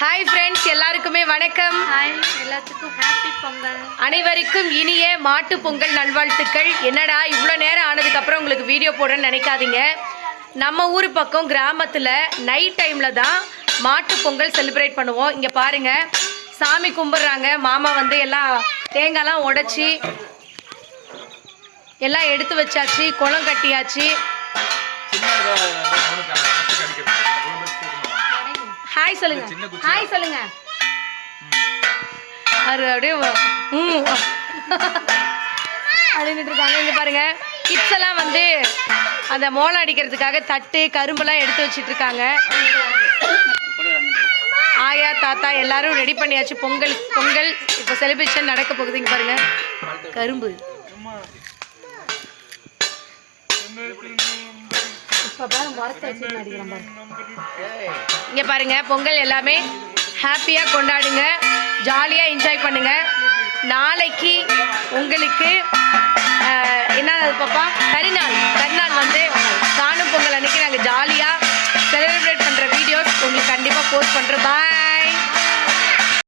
Hi friends எல்லாருக்குமே வணக்கம். Hi எல்லாத்துக்கும் ஹாப்பி பொங்கல். அனைவருக்கும் இனிய மாட்டு பொங்கல் நல்வாழ்த்துக்கள். என்னடா இவ்வளோ நேரம் ஆனதுக்கப்புறம் உங்களுக்கு வீடியோ போடுறேன்னு நினைக்காதீங்க. நம்ம ஊர் பக்கம் கிராமத்தில் நைட் டைமில் தான் மாட்டு பொங்கல் செலிப்ரேட் பண்ணுவோம். இங்கே பாருங்க சாமி கும்பிட்றாங்க. மாமா வந்து எல்லாம் தேங்காய்லாம் உடைச்சி எல்லாம் எடுத்து வச்சாச்சு குளம் கட்டியாச்சு. ஹாய் சொல்லுங்க. ஹாய் சொல்லுங்க. அது அப்படியே ம். அப்படின்னு இருக்காங்க. இங்க பாருங்க. கிட்ஸ் எல்லாம் வந்து அந்த மோளம் அடிக்கிறதுக்காக தட்டு கரும்பெல்லாம் எடுத்து வச்சிட்டு இருக்காங்க. ஆயா தாத்தா எல்லாரும் ரெடி பண்ணியாச்சு. பொங்கல் பொங்கல் இப்போ செலிப்ரேஷன் நடக்க போகுது. இங்க பாருங்க. கரும்பு. இங்கே பாருங்க பொங்கல் எல்லாமே ஹாப்பியாக கொண்டாடுங்க ஜாலியாக என்ஜாய் பண்ணுங்க. நாளைக்கு உங்களுக்கு என்ன பாப்பா? கரிநாள் கரிநாள் வந்து காணும் பொங்கல் அன்னைக்கு நாங்கள் ஜாலியாக செலிப்ரேட் பண்ணுற வீடியோஸ் உங்களுக்கு கண்டிப்பாக போஸ்ட் பண்ணுறோம் பாய்